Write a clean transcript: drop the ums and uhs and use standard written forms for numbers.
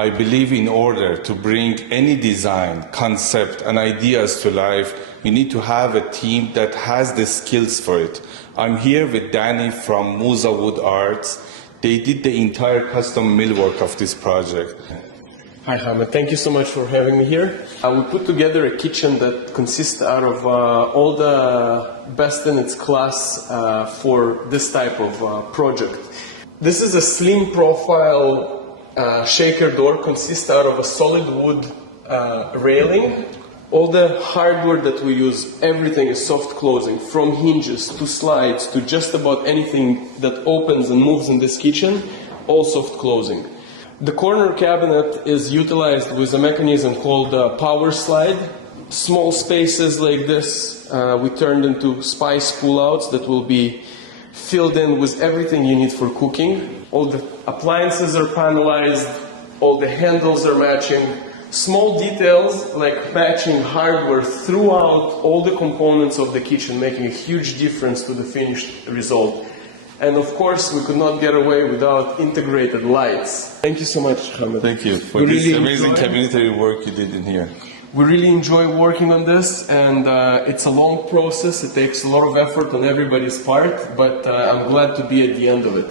I believe in order to bring any design, concept, and ideas to life, we need to have a team that has the skills for it. I'm here with Danny from Musa Wood Arts. They did the entire custom millwork of this project. Hi, Hamid. Thank you so much for having me here. We put together a kitchen that consists out of all the best in its class for this type of project. This is a slim profile shaker door, consists out of a solid wood railing. All the hardware that we use, everything is soft closing, from hinges to slides to just about anything that opens and moves in this kitchen, all soft closing. The corner cabinet is utilized with a mechanism called power slide. Small spaces like this we turned into spice pull-outs that will be filled in with everything you need for cooking. All the appliances are panelized, all the handles are matching. Small details like matching hardware throughout all the components of the kitchen, making a huge difference to the finished result. And of course, we could not get away without integrated lights. Thank you so much, Hamid. Thank you for this amazing community work you did in here. We really enjoy working on this, and it's a long process. It takes a lot of effort on everybody's part, but I'm glad to be at the end of it.